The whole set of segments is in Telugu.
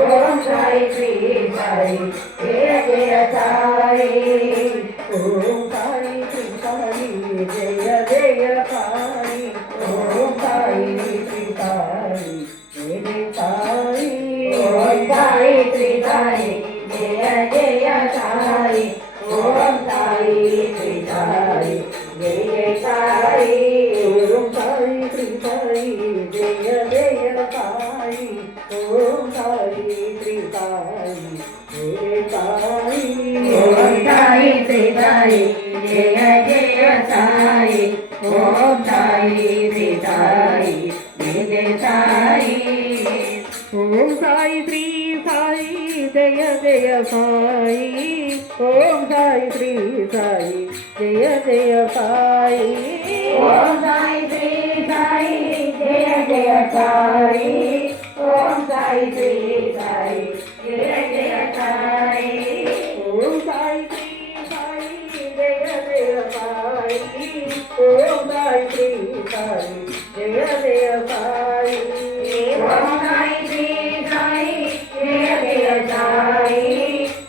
ఓం సాయి శ్రీ సాయి జయ జయ సాయి ఓం సాయి శ్రీ సాయి జయ జయ సాయి ఓం సాయి శ్రీ సాయి జయ జయ సాయి ఓం సాయి శ్రీ సాయి జయ జయ సాయి ఓం సాయి శ్రీ సాయి జయ జయ సాయి ఓం సాయి శ్రీ సాయి జయ జయ సాయి ఓం సాయి శ్రీ సాయి జయ జయ సాయి ఓం సాయి శ్రీ సాయి జయ జయ సాయి ఓం సాయి శ్రీ సాయి జయ జయ సాయి ఓం సాయి శ్రీ సాయి జయ సాయి ఓం సాయి శ్రీ సాయి జయ జయ సాయి ఓం సాయి శ్రీ సాయి జయ జయ సాయి ఓం సాయి శ్రీ సాయి జయ జయ సాయి ఓం సాయి శ్రీ సాయి జయ జయ సాయి ఓం సాయి శ్రీ సాయి జయ జయ సాయి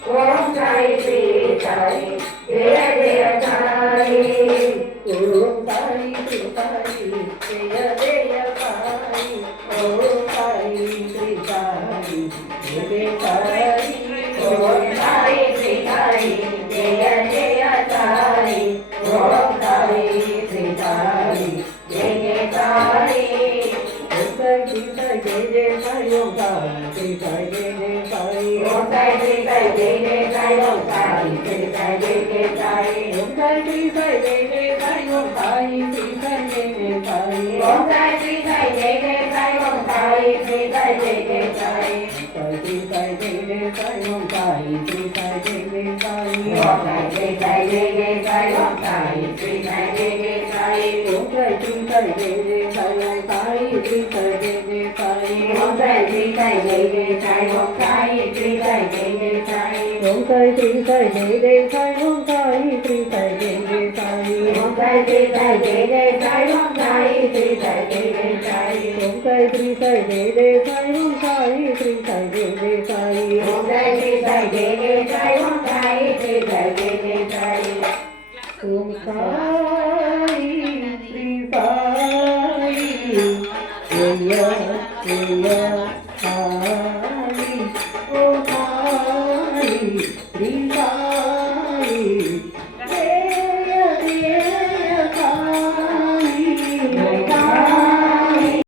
ఓం సాయి శ్రీ సాయి జయ జయ సాయి ఓం సాయి శ్రీ సాయి జయ జయ సాయి ఓం సాయి శ్రీ సాయి జయ జయ సాయి ఓం సాయి శ్రీ సాయి జయ జయ సాయి ఓం సాయి శ్రీ సాయి జయ జయ సాయి సాయి శ్రీ సాయి జయ జయ సాయి ఓం సాయి శ్రీ సాయి జయ జయ సాయి ఓం సాయి శ్రీ సాయి జయ జయ సాయి ఓం సాయి శ్రీ సాయి జయ జయ సాయి ఓం సాయి శ్రీ సాయి జయ జయ సాయి ఓం సాయి శ్రీ సాయి జయ జయ సాయి ఓం సాయి శ్రీ సాయి జయ జయ సాయి ఓం సాయి శ్రీ సాయి జయ జయ సాయి ఓం సాయి శ్రీ సాయి జయ జయ సాయి ఓం సాయి శ్రీ సాయి జయ జయ సాయి ఓం సాయి శ్రీ సాయి జయ జయ సాయి ఓం సాయి శ్రీ సాయి జయ జయ సాయి ఓం సాయి శ్రీ సాయి జయ జయ సాయి ఓం సాయి శ్రీ సాయి జయ జయ సాయి ఓం సాయి శ్రీ సాయి జయ జయ సాయి ఓం సాయి శ్రీ సాయి జయ జయ సాయి ఓం సాయి శ్రీ సాయి జయ జయ